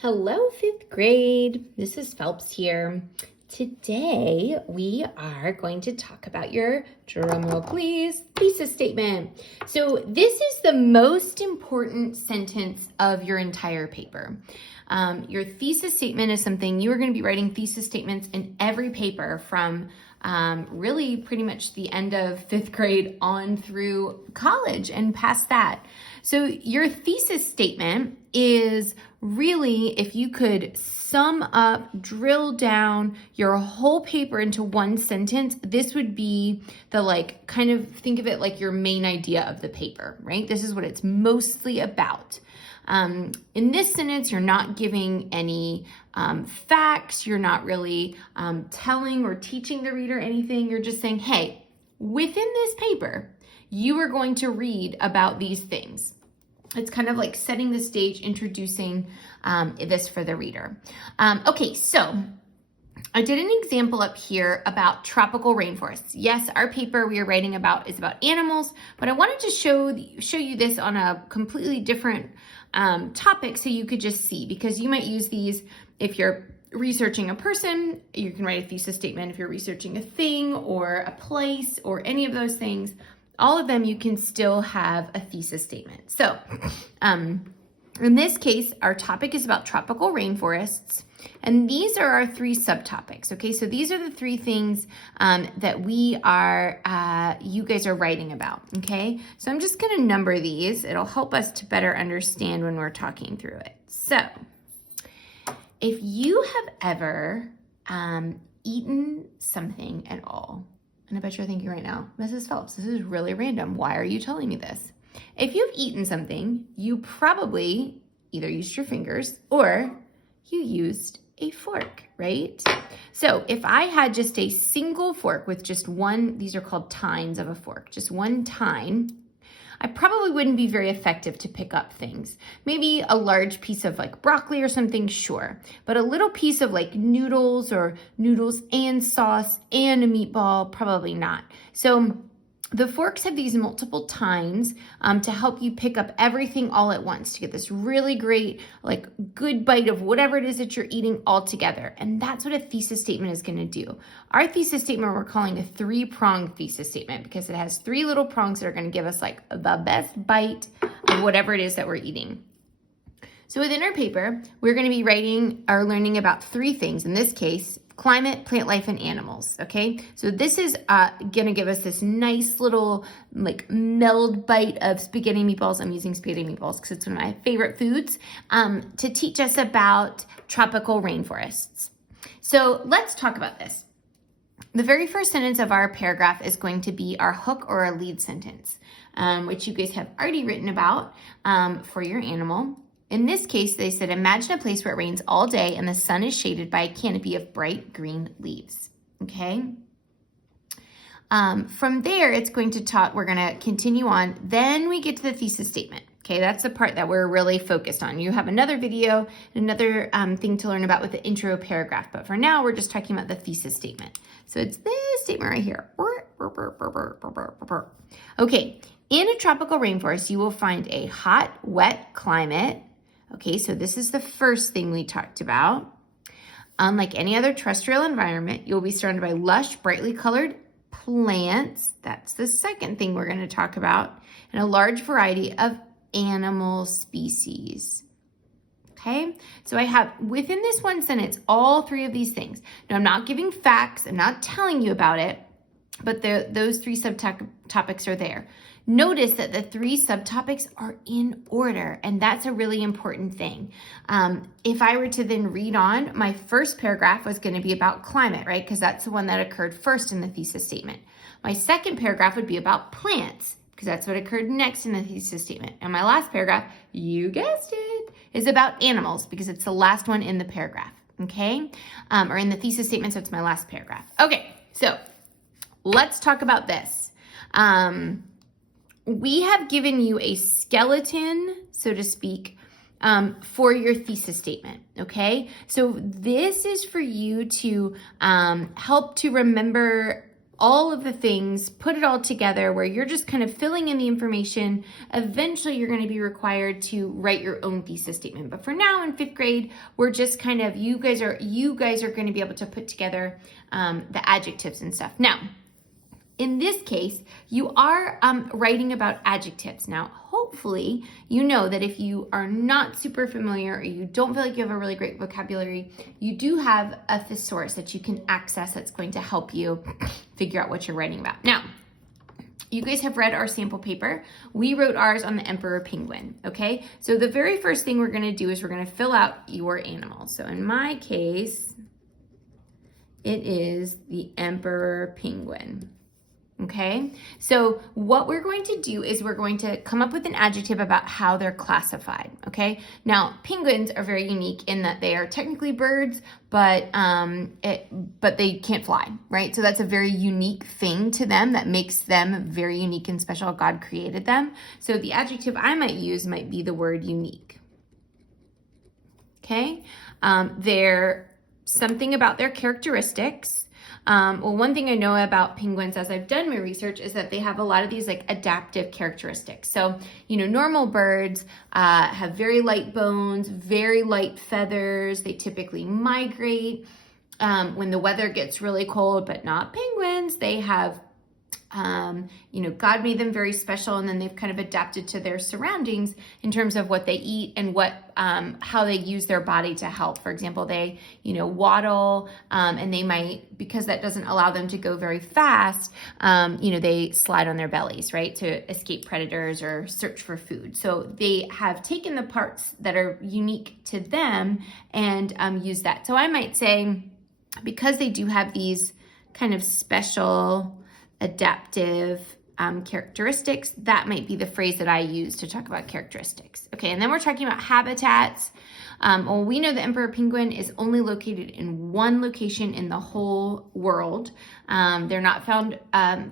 Hello, fifth grade. This is Phelps here. Today, we are going to talk about your, drumroll please, thesis statement. So this is the most important sentence of your entire paper. Your thesis statement is something you are going to be writing thesis statements in every paper from really pretty much the end of fifth grade on through college and past that. So your thesis statement is really, if you could sum up, drill down your whole paper into one sentence, this would be the kind of think of it like your main idea of the paper, right? This is what it's mostly about. In this sentence, you're not giving any facts. You're not really telling or teaching the reader anything. You're just saying, hey, within this paper, you are going to read about these things. It's kind of like setting the stage, introducing this for the reader. Okay, so I did an example up here about tropical rainforests. Yes, our paper we are writing about is about animals, but I wanted to show you this on a completely different topic so you could just see, because you might use these if you're researching a person. You can write a thesis statement if you're researching a thing or a place or any of those things. All of them, you can still have a thesis statement. So in this case, our topic is about tropical rainforests. And these are our three subtopics, okay? So these are the three things that you guys are writing about, okay? So I'm just gonna number these. It'll help us to better understand when we're talking through it. So if you have ever eaten something at all, and I bet you're thinking right now, Mrs. Phelps, this is really random. Why are you telling me this? If you've eaten something, you probably either used your fingers or you used a fork, right? So if I had just a single fork with just one, these are called tines of a fork, just one tine, I probably wouldn't be very effective to pick up things. Maybe a large piece of broccoli or something, sure. But a little piece of noodles or noodles and sauce and a meatball, probably not. So the forks have these multiple tines to help you pick up everything all at once to get this really great, good bite of whatever it is that you're eating all together. And that's what a thesis statement is going to do. Our thesis statement we're calling a three-pronged thesis statement because it has three little prongs that are going to give us the best bite of whatever it is that we're eating. So within our paper, we're going to be writing or learning about three things. In this case, climate, plant life, and animals, okay? So this is gonna give us this nice little meld bite of spaghetti meatballs. I'm using spaghetti meatballs because it's one of my favorite foods to teach us about tropical rainforests. So let's talk about this. The very first sentence of our paragraph is going to be our hook or our lead sentence, which you guys have already written about for your animal. In this case, they said, imagine a place where it rains all day and the sun is shaded by a canopy of bright green leaves, okay? From there, it's going to talk, we're gonna continue on. Then we get to the thesis statement, okay? That's the part that we're really focused on. You have another video, another thing to learn about with the intro paragraph, but for now, we're just talking about the thesis statement. So it's this statement right here. Okay, in a tropical rainforest, you will find a hot, wet climate. Okay, so this is the first thing we talked about. Unlike any other terrestrial environment, you'll be surrounded by lush, brightly colored plants. That's the second thing we're going to talk about. And a large variety of animal species. Okay, so I have within this one sentence all three of these things. Now, I'm not giving facts. I'm not telling you about it, but those three subtopics are there. Notice that the three subtopics are in order, and that's a really important thing. If I were to then read on, my first paragraph was going to be about climate, right? Because that's the one that occurred first in the thesis statement. My second paragraph would be about plants, because that's what occurred next in the thesis statement. And my last paragraph, you guessed it, is about animals, because it's the last one in the paragraph, okay? Or in the thesis statement, so it's my last paragraph. Okay, so let's talk about this. We have given you a skeleton, so to speak, for your thesis statement, okay? So this is for you to help to remember all of the things, put it all together where you're just kind of filling in the information. Eventually, you're going to be required to write your own thesis statement. But for now, in 5th grade, we're just kind of, you guys are going to be able to put together the adjectives and stuff. Now, in this case, you are writing about adjectives. Now, hopefully, you know that if you are not super familiar or you don't feel like you have a really great vocabulary, you do have a thesaurus that you can access that's going to help you figure out what you're writing about. Now, you guys have read our sample paper. We wrote ours on the emperor penguin, okay? So the very first thing we're gonna do is we're gonna fill out your animal. So in my case, it is the emperor penguin. Okay, so what we're going to do is we're going to come up with an adjective about how they're classified. Okay, now penguins are very unique in that they are technically birds, but they can't fly, right? So that's a very unique thing to them that makes them very unique and special. God created them. So the adjective I might use might be the word unique. Okay, they're something about their characteristics. Well, one thing I know about penguins as I've done my research is that they have a lot of these like adaptive characteristics. So, normal birds have very light bones, very light feathers. They typically migrate when the weather gets really cold, but not penguins. They have God made them very special, and then they've kind of adapted to their surroundings in terms of what they eat and how they use their body to help. For example, they, waddle, and they might, because that doesn't allow them to go very fast, they slide on their bellies, right, to escape predators or search for food. So they have taken the parts that are unique to them and use that. So I might say, because they do have these kind of special adaptive characteristics, that might be the phrase that I use to talk about characteristics. Okay, and then we're talking about habitats. Well, we know the emperor penguin is only located in one location in the whole world. They're not found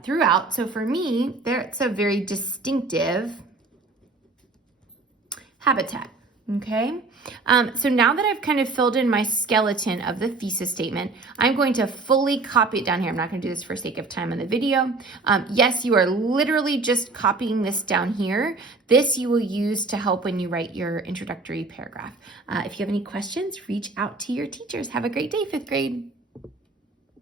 throughout. So for me, it's a very distinctive habitat. Okay, so now that I've kind of filled in my skeleton of the thesis statement, I'm going to fully copy it down here. I'm not going to do this for sake of time in the video. Yes, you are literally just copying this down here. This you will use to help when you write your introductory paragraph. If you have any questions, reach out to your teachers. Have a great day, 5th grade.